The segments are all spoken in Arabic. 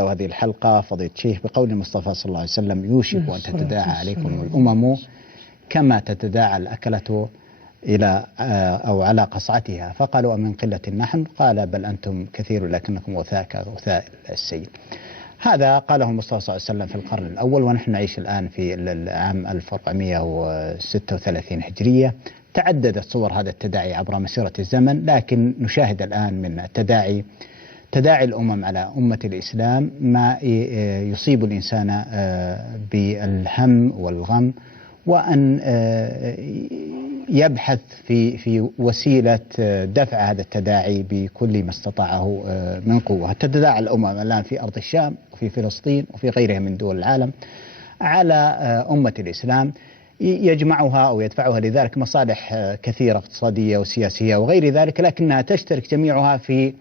وهذه الحلقة فضيلة الشيخ بقول المصطفى صلى الله عليه وسلم: يوشك أن تتداعى عليكم الأمم كما تتداعى الأكلة إلى أو على قصعتها، فقالوا: أمن قلة نحن؟ قال: بل أنتم كثير لكنكم غثاء كغثاء السيل. هذا قاله المصطفى صلى الله عليه وسلم في القرن الأول، ونحن نعيش الآن في العام 1436 هجرية. تعددت صور هذا التداعي عبر مسيرة الزمن، لكن نشاهد الآن من تداعي الأمم على أمة الإسلام ما يصيب الإنسان بالهم والغم، وأن يبحث في وسيلة دفع هذا التداعي بكل ما استطاعه من قوة. تتداعى الأمم الآن في أرض الشام وفي فلسطين وفي غيرها من دول العالم على أمة الإسلام، يجمعها أو يدفعها لذلك مصالح كثيرة اقتصادية وسياسية وغير ذلك، لكنها تشترك جميعها في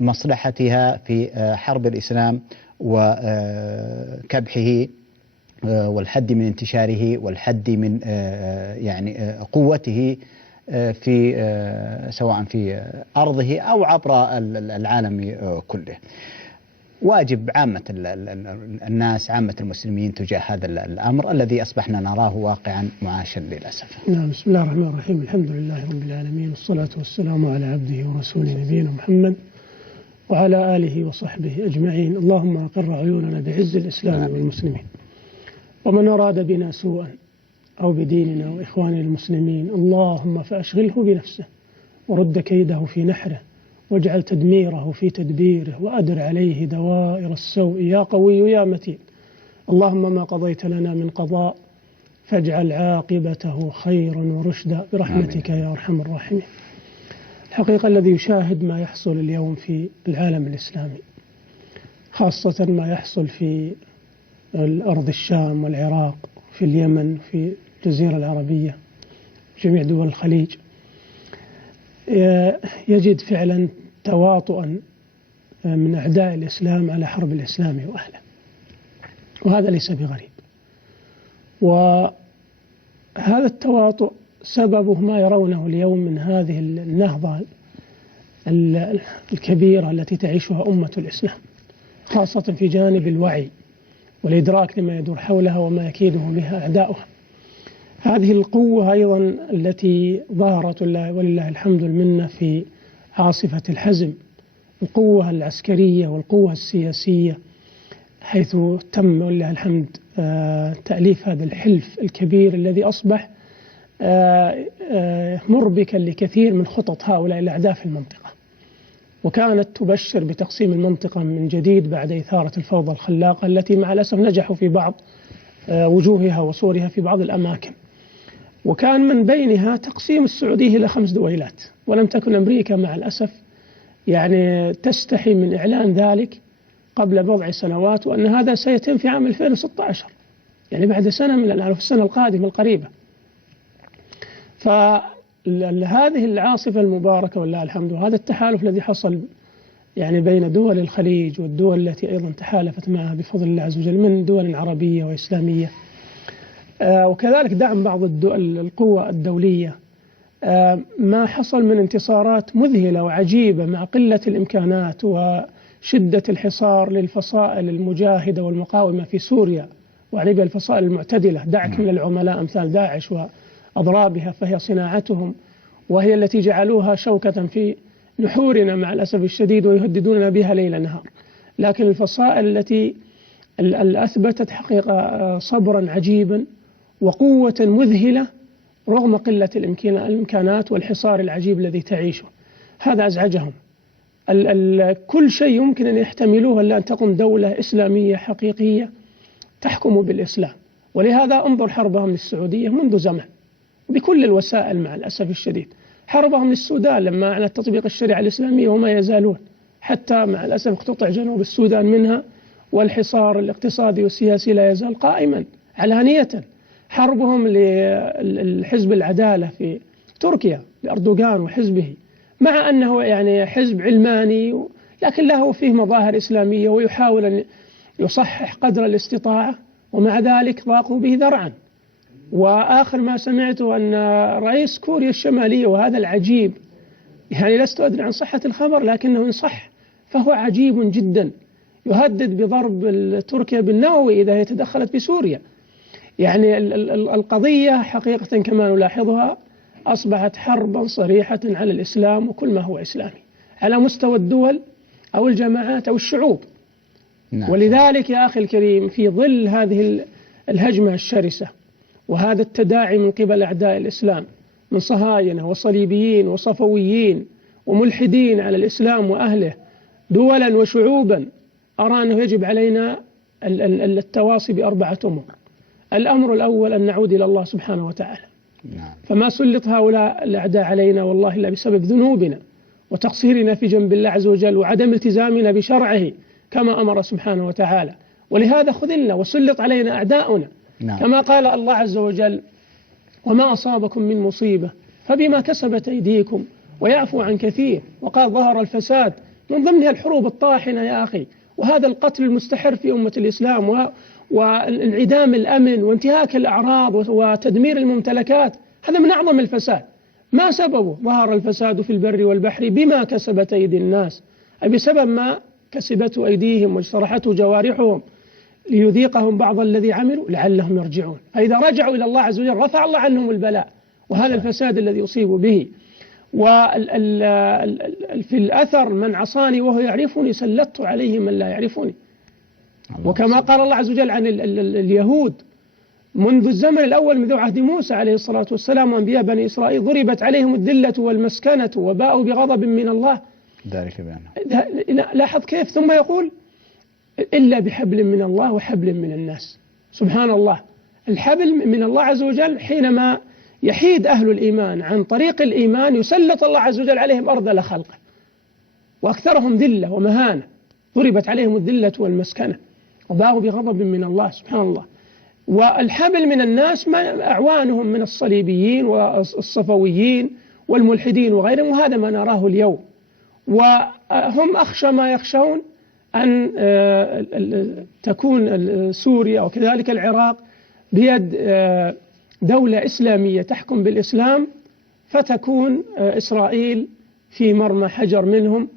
مصلحتها في حرب الإسلام وكبحه والحد من انتشاره والحد من يعني قوته في سواء في أرضه أو عبر العالم كله. واجب عامة الناس، عامة المسلمين، تجاه هذا الأمر الذي أصبحنا نراه واقعا معاشا للأسف. نعم. بسم الله الرحمن الرحيم. الحمد لله رب العالمين، والصلاة والسلام على عبده ورسوله نبينا محمد وعلى آله وصحبه أجمعين. اللهم أقر عيوننا بعز الإسلام والمسلمين، ومن أراد بنا سوءا أو بديننا وإخواننا المسلمين اللهم فأشغله بنفسه ورد كيده في نحره، واجعل تدميره في تدبيره، وأدر عليه دوائر السوء يا قوي يا متين. اللهم ما قضيت لنا من قضاء فاجعل عاقبته خيرا ورشدا برحمتك يا أرحم الراحمين. الحقيقة الذي يشاهد ما يحصل اليوم في العالم الإسلامي، خاصة ما يحصل في الأرض الشام والعراق، في اليمن، في الجزيرة العربية، جميع دول الخليج، يجد فعلا تواطؤا من أعداء الإسلام على حرب الإسلام وأهله، وهذا ليس بغريب. وهذا التواطؤ سببه ما يرونه اليوم من هذه النهضة الكبيرة التي تعيشها أمة الإسلام، خاصة في جانب الوعي والإدراك لما يدور حولها وما يكيده بها أعداؤها. هذه القوة أيضا التي ظهرت ولله الحمد المنة في عاصفة الحزم، القوة العسكرية والقوة السياسية، حيث تم ولله الحمد تأليف هذا الحلف الكبير الذي أصبح مربكا لكثير من خطط هؤلاء الأعداء في المنطقة، وكانت تبشر بتقسيم المنطقة من جديد بعد إثارة الفوضى الخلاقة التي مع الأسف نجحوا في بعض وجوهها وصورها في بعض الأماكن. وكان من بينها تقسيم السعودية إلى 5 دويلات، ولم تكن أمريكا مع الأسف يعني تستحي من إعلان ذلك قبل بضع سنوات، وأن هذا سيتم في عام 2016، يعني بعد سنة من الآن، في السنة القادمة القريبة. فهذه العاصفة المباركة ولله الحمد، وهذا التحالف الذي حصل يعني بين دول الخليج والدول التي أيضا تحالفت معها بفضل الله عز وجل من دول عربية وإسلامية، وكذلك دعم بعض القوى الدولية، ما حصل من انتصارات مذهلة وعجيبة مع قلة الإمكانات وشدة الحصار للفصائل المجاهدة والمقاومة في سوريا، وعليها الفصائل المعتدلة، دعك من العملاء أمثال داعش وأضرابها، فهي صناعتهم، وهي التي جعلوها شوكة في نحورنا مع الأسف الشديد، ويهددوننا بها ليل نهار. لكن الفصائل التي أثبتت حقيقة صبرا عجيبا وقوة مذهلة رغم قلة الإمكانات والحصار العجيب الذي تعيشه، هذا أزعجهم. كل شيء يمكن أن يحتملوه إلا أن تقوم دولة إسلامية حقيقية تحكم بالإسلام. ولهذا انظر حربهم للسعودية منذ زمن بكل الوسائل مع الأسف الشديد، حربهم للسودان لما أعلنت تطبيق الشريعة الإسلامية وما يزالون، حتى مع الأسف اقتطع جنوب السودان منها، والحصار الاقتصادي والسياسي لا يزال قائما علانية. حربهم للحزب العدالة في تركيا لأردوغان وحزبه، مع أنه يعني حزب علماني لكن له فيه مظاهر إسلامية ويحاول أن يصحح قدر الاستطاعة، ومع ذلك ضاقوا به ذرعا. وآخر ما سمعته أن رئيس كوريا الشمالية، وهذا العجيب، يعني لست أدري عن صحة الخبر لكنه إن صح فهو عجيب جدا، يهدد بضرب تركيا بالنووي إذا هي تدخلت في سوريا. يعني القضية حقيقة كما نلاحظها أصبحت حربا صريحة على الإسلام وكل ما هو إسلامي على مستوى الدول أو الجماعات أو الشعوب. نعم. ولذلك يا أخي الكريم في ظل هذه الهجمة الشرسة وهذا التداعي من قبل أعداء الإسلام من صهاينة وصليبيين وصفويين وملحدين على الإسلام وأهله دولا وشعوبا، أرى أنه يجب علينا التواصي بأربعة أمور. الأمر الأول أن نعود إلى الله سبحانه وتعالى. نعم. فما سلط هؤلاء الأعداء علينا والله إلا بسبب ذنوبنا وتقصيرنا في جنب الله عز وجل وعدم التزامنا بشرعه كما أمر سبحانه وتعالى، ولهذا خذلنا وسلط علينا أعداؤنا. نعم. كما قال الله عز وجل وما أصابكم من مصيبة فبما كسبت أيديكم ويعفو عن كثير، وقال ظهر الفساد من ضمنها الحروب الطاحنة يا أخي، وهذا القتل المستحر في أمة الإسلام وانعدام الأمن وانتهاك الأعراض وتدمير الممتلكات، هذا من أعظم الفساد. ما سببه؟ ظهر الفساد في البر والبحر بما كسبت أيدي الناس، أي بسبب ما كسبته أيديهم واجترحته جوارحهم ليذيقهم بعض الذي عملوا لعلهم يرجعون. فإذا رجعوا إلى الله عز وجل رفع الله عنهم البلاء، وهذا الفساد الذي يصيبوا به. وفي الأثر من عصاني وهو يعرفني سلطت عليه من لا يعرفني. وكما قال الله عز وجل عن اليهود منذ الزمن الأول منذ عهد موسى عليه الصلاة والسلام وأنبياء بني إسرائيل ضربت عليهم الذلة والمسكنة وباءوا بغضب من الله ذلك بأنه. لاحظ كيف، ثم يقول إلا بحبل من الله وحبل من الناس. سبحان الله، الحبل من الله عز وجل حينما يحيد أهل الإيمان عن طريق الإيمان يسلط الله عز وجل عليهم أرذل خلقه وأكثرهم ذلة ومهانة، ضربت عليهم الذلة والمسكنة وباءوا بغضب من الله. سبحان الله. والحبل من الناس أعوانهم من الصليبيين والصفويين والملحدين وغيرهم، وهذا ما نراه اليوم. وهم أخشى ما يخشون أن تكون سوريا وكذلك العراق بيد دولة إسلامية تحكم بالإسلام، فتكون إسرائيل في مرمى حجر منهم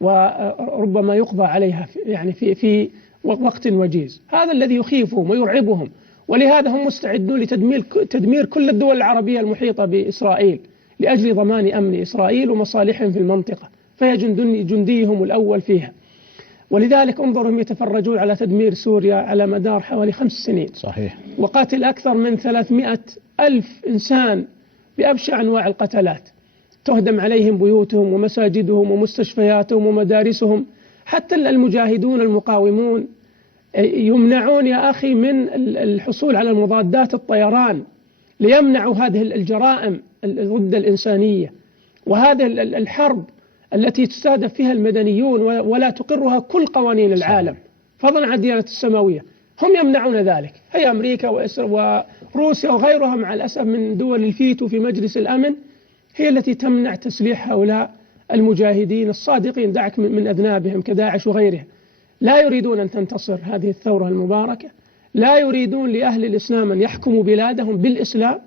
وربما يقضى عليها يعني في وقت وجيز. هذا الذي يخيفهم ويرعبهم، ولهذا هم مستعدون لتدمير كل الدول العربية المحيطة بإسرائيل لأجل ضمان أمن إسرائيل ومصالحهم في المنطقة، فهي جنديهم الأول فيها. ولذلك انظرهم يتفرجون على تدمير سوريا على مدار حوالي 5 سنين. صحيح. وقتل أكثر من 300,000 إنسان بأبشع أنواع القتلات، تهدم عليهم بيوتهم ومساجدهم ومستشفياتهم ومدارسهم. حتى المجاهدون المقاومون يمنعون يا أخي من الحصول على المضادات الطيران ليمنعوا هذه الجرائم ضد الإنسانية وهذه الحرب التي تستهدف فيها المدنيون ولا تقرها كل قوانين العالم فضلا عن الديانة السماوية. هم يمنعون ذلك، هي أمريكا وروسيا وغيرها مع الأسف من دول الفيتو في مجلس الأمن هي التي تمنع تسليح هؤلاء المجاهدين الصادقين، دعك من أذنابهم كداعش وغيرها. لا يريدون أن تنتصر هذه الثورة المباركة، لا يريدون لأهل الإسلام أن يحكموا بلادهم بالإسلام،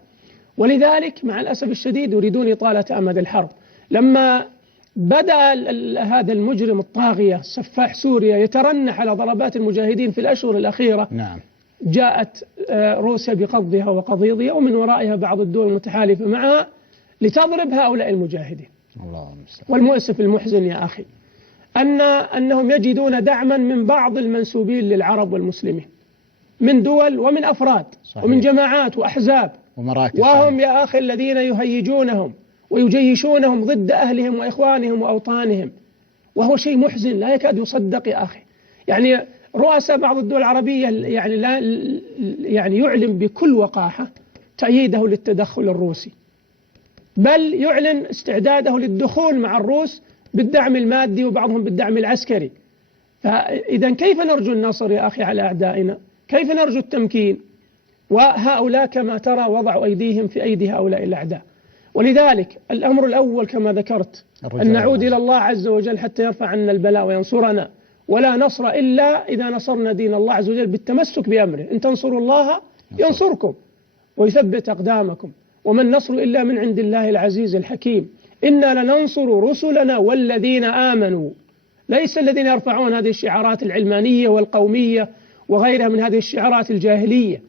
ولذلك مع الأسف الشديد يريدون إطالة أمد الحرب. لما بدأ هذا المجرم الطاغية سفاح سوريا يترنح على ضربات المجاهدين في الأشهر الأخيرة، نعم، جاءت روسيا بقضها وقضيضها ومن ورائها بعض الدول المتحالفة معها لتضرب هؤلاء المجاهدين. والمؤسف المحزن يا أخي أنهم يجدون دعما من بعض المنسوبين للعرب والمسلمين من دول ومن أفراد. صحيح. ومن جماعات وأحزاب ومراكز، وهم يا أخي الذين يهيجونهم ويجيشونهم ضد أهلهم وإخوانهم وأوطانهم، وهو شيء محزن لا يكاد يصدق يا أخي. يعني رؤساء بعض الدول العربية يعني يعلن بكل وقاحة تأييده للتدخل الروسي، بل يعلن استعداده للدخول مع الروس بالدعم المادي وبعضهم بالدعم العسكري. فإذا كيف نرجو النصر يا أخي على أعدائنا؟ كيف نرجو التمكين وهؤلاء كما ترى وضعوا أيديهم في أيدي هؤلاء الأعداء؟ ولذلك الأمر الأول كما ذكرت أن نعود إلى الله عز وجل حتى يرفع عنا البلاء وينصرنا، ولا نصر إلا إذا نصرنا دين الله عز وجل بالتمسك بأمره. إن تنصروا الله ينصركم ويثبت أقدامكم، وما النصر إلا من عند الله العزيز الحكيم. إنا لننصر رسلنا والذين آمنوا. ليس الذين يرفعون هذه الشعارات العلمانية والقومية وغيرها من هذه الشعارات الجاهلية.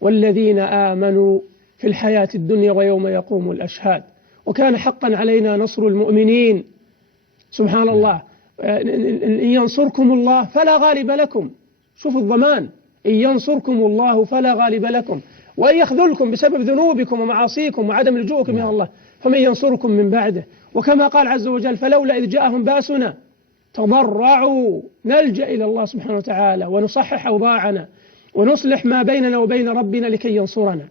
والذين آمنوا في الحياة الدنيا ويوم يقوم الأشهاد وكان حقا علينا نصر المؤمنين. سبحان الله. إن ينصركم الله فلا غالب لكم. شوف الضمان، إن ينصركم الله فلا غالب لكم وإن يخذلكم بسبب ذنوبكم ومعاصيكم وعدم لجوءكم إلى الله فمن ينصركم من بعده. وكما قال عز وجل فلولا إذ جاءهم باسنا تضرعوا، نلجأ إلى الله سبحانه وتعالى ونصحح أوضاعنا ونصلح ما بيننا وبين ربنا لكي ينصرنا.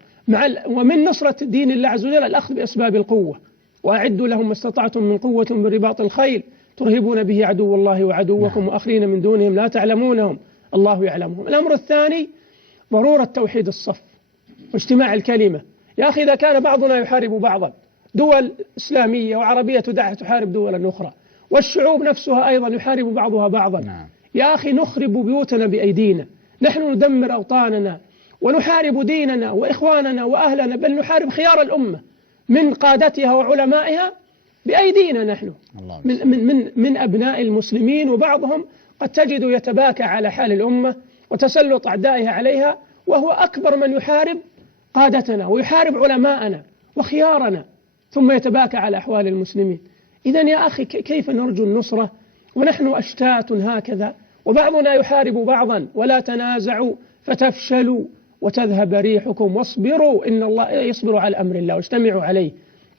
ومن نصرة دين الله عز وجل الأخذ بأسباب القوة، وأعدوا لهم ما استطعتم من قوة من رباط الخيل ترهبون به عدو الله وعدوكم وآخرين من دونهم لا تعلمونهم الله يعلمهم. الأمر الثاني ضرورة توحيد الصف واجتماع الكلمة. يا أخي إذا كان بعضنا يحارب بعضا، دول إسلامية وعربية تحارب دولا أخرى، والشعوب نفسها أيضا يحارب بعضها بعضا. يا أخي نخرب بيوتنا بأيدينا، نحن ندمر أوطاننا ونحارب ديننا وإخواننا وأهلنا، بل نحارب خيار الأمة من قادتها وعلمائها بأيدينا نحن من أبناء المسلمين. وبعضهم قد تجد يتباكى على حال الأمة وتسلط أعدائها عليها، وهو أكبر من يحارب قادتنا ويحارب علماءنا وخيارنا ثم يتباكى على أحوال المسلمين. إذن يا أخي كيف نرجو النصرة ونحن أشتات هكذا وبعضنا يحارب بعضا؟ ولا تنازعوا فتفشلوا وتذهب ريحكم واصبروا إن الله يصبر على أمر الله واجتمعوا عليه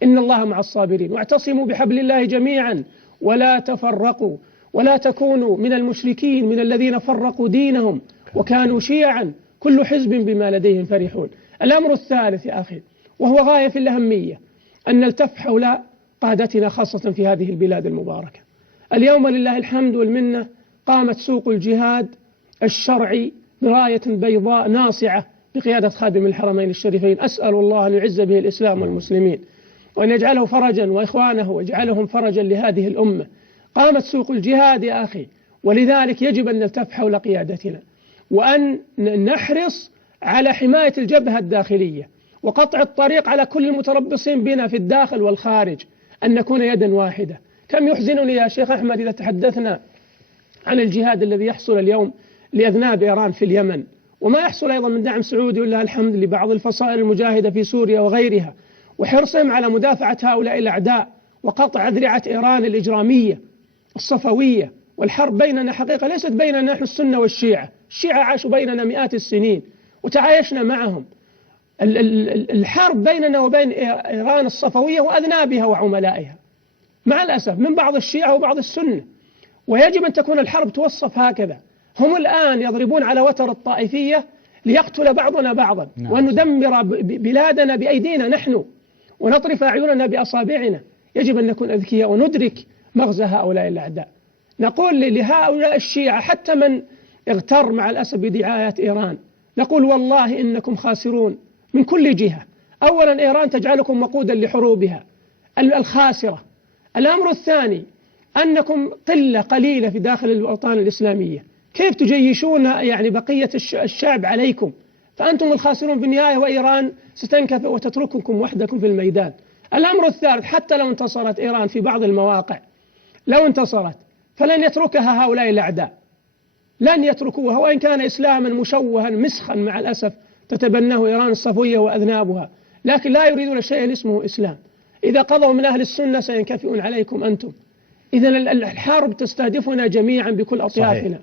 إن الله مع الصابرين واعتصموا بحبل الله جميعا ولا تفرقوا ولا تكونوا من المشركين من الذين فرقوا دينهم وكانوا شيعا كل حزب بما لديهم فرحون. الأمر الثالث يا أخي وهو غاية في الأهمية أن نلتف حول قادتنا خاصة في هذه البلاد المباركة. اليوم لله الحمد والمنة قامت سوق الجهاد الشرعي براية بيضاء ناصعة بقيادة خادم الحرمين الشريفين. أسأل الله أن يعز به الإسلام والمسلمين وأن يجعله فرجا وإخوانه ويجعلهم فرجا لهذه الأمة. قامت سوق الجهاد يا أخي، ولذلك يجب أن نلتف حول قيادتنا وأن نحرص على حماية الجبهة الداخلية وقطع الطريق على كل المتربصين بنا في الداخل والخارج، أن نكون يدا واحدة. كم يحزنني يا شيخ أحمد إذا تحدثنا عن الجهاد الذي يحصل اليوم لأذناب إيران في اليمن، وما يحصل أيضا من دعم سعودي ولله الحمد لبعض الفصائل المجاهدة في سوريا وغيرها، وحرصهم على مدافعة هؤلاء الأعداء وقطع أذرعة إيران الإجرامية الصفوية. والحرب بيننا حقيقة ليست بيننا نحن السنة والشيعة، الشيعة عاشوا بيننا مئات السنين وتعايشنا معهم. الحرب بيننا وبين إيران الصفوية وأذنابها وعملائها مع الأسف من بعض الشيعة وبعض السنة، ويجب أن تكون الحرب توصف هكذا. هم الآن يضربون على وتر الطائفية ليقتل بعضنا بعضا وأن ندمر بلادنا بأيدينا نحن ونطرف أعيننا بأصابعنا. يجب أن نكون أذكياء وندرك مغزى هؤلاء الأعداء. نقول لهؤلاء الشيعة حتى من اغتر مع الأسف بدعايات إيران، نقول والله إنكم خاسرون من كل جهة. أولا إيران تجعلكم وقودا لحروبها الخاسرة. الأمر الثاني أنكم قلة قليلة في داخل الأوطان الإسلامية، كيف تجيشون يعني بقية الشعب عليكم؟ فأنتم الخاسرون في النهاية وإيران ستنكفئ وتترككم وحدكم في الميدان. الأمر الثالث حتى لو انتصرت إيران في بعض المواقع، لو انتصرت فلن يتركها هؤلاء الأعداء، لن يتركوها، وإن كان إسلاما مشوها مسخا مع الأسف تتبناه إيران الصفوية وأذنابها، لكن لا يريدون شيئا اسمه إسلام. إذا قضوا من أهل السنة سينكفئون عليكم أنتم. إذن الحرب تستهدفنا جميعا بكل أطيافنا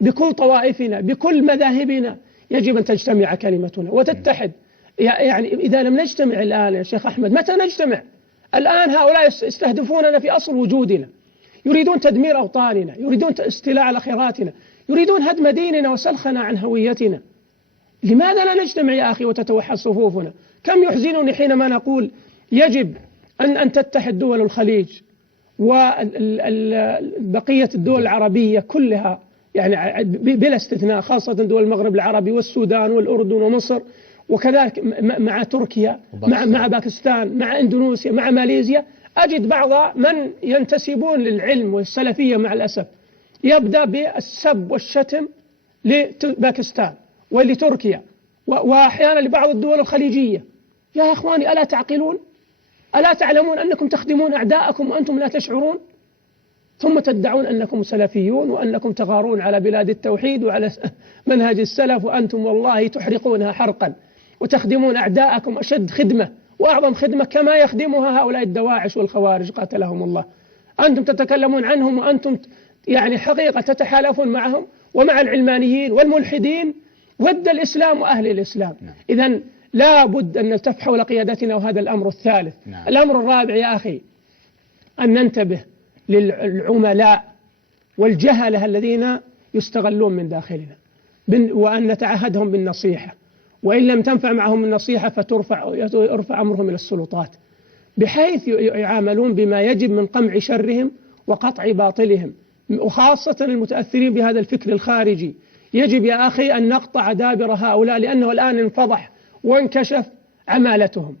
بكل طوائفنا بكل مذاهبنا. يجب أن تجتمع كلمتنا وتتحد. يعني إذا لم نجتمع الآن يا شيخ أحمد متى نجتمع؟ الآن هؤلاء يستهدفوننا في أصل وجودنا، يريدون تدمير أوطاننا، يريدون استيلاء على خيراتنا، يريدون هدم ديننا وسلخنا عن هويتنا. لماذا لا نجتمع يا أخي وتتوحد صفوفنا؟ كم يحزنني حينما نقول يجب أن تتحد دول الخليج وبقية الدول العربية كلها يعني بلا استثناء، خاصة دول المغرب العربي والسودان والأردن ومصر وكذلك مع تركيا مع باكستان مع إندونيسيا مع ماليزيا. أجد بعض من ينتسبون للعلم والسلفية مع الأسف يبدأ بالسب والشتم لباكستان ولتركيا وأحيانا لبعض الدول الخليجية. يا إخواني ألا تعقلون؟ ألا تعلمون أنكم تخدمون أعداءكم وأنتم لا تشعرون؟ ثم تدعون أنكم سلفيون وأنكم تغارون على بلاد التوحيد وعلى منهج السلف، وأنتم والله تحرقونها حرقا وتخدمون أعداءكم أشد خدمة وأعظم خدمة كما يخدمها هؤلاء الدواعش والخوارج قاتلهم الله. أنتم تتكلمون عنهم وأنتم يعني حقيقة تتحالفون معهم ومع العلمانيين والملحدين ضد الإسلام وأهل الإسلام. إذن لا بد أن نلتف حول قيادتنا، وهذا الأمر الثالث. الأمر الرابع يا أخي أن ننتبه للعملاء والجهلة الذين يستغلون من داخلنا، وأن نتعهدهم بالنصيحة، وإن لم تنفع معهم النصيحة يرفع أمرهم إلى السلطات، بحيث يعاملون بما يجب من قمع شرهم وقطع باطلهم، وخاصة المتأثرين بهذا الفكر الخارجي. يجب يا أخي أن نقطع دابر هؤلاء، لأنه الآن انفضح وانكشف عمالتهم.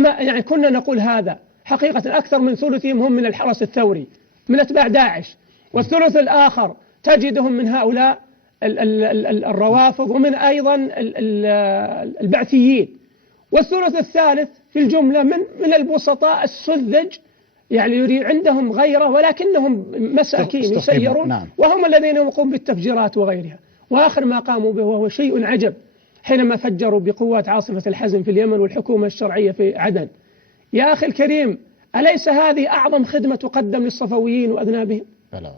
يعني كنا نقول هذا حقيقة أكثر من ثلثهم هم من الحرس الثوري من أتباع داعش، والثلث الآخر تجدهم من هؤلاء الروافض ومن أيضا البعثيين، والثلث الثالث في الجملة من البسطاء السذج، يعني عندهم غيره ولكنهم مساكين يسيرون، وهم الذين يقومون بالتفجيرات وغيرها. وآخر ما قاموا به وهو شيء عجب، حينما فجروا بقوات عاصفة الحزم في اليمن والحكومة الشرعية في عدن. يا أخي الكريم، أليس هذه أعظم خدمة تقدم للصفويين وأذنابهم؟ بلى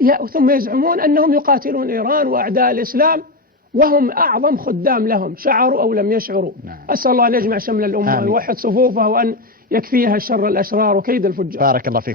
والله. ثم يزعمون أنهم يقاتلون إيران وأعداء الإسلام وهم أعظم خدام لهم، شعروا أو لم يشعروا. أسأل الله أن يجمع شمل الأمة ويوحد صفوفها وأن يكفيها شر الأشرار وكيد الفجار. بارك الله فيك.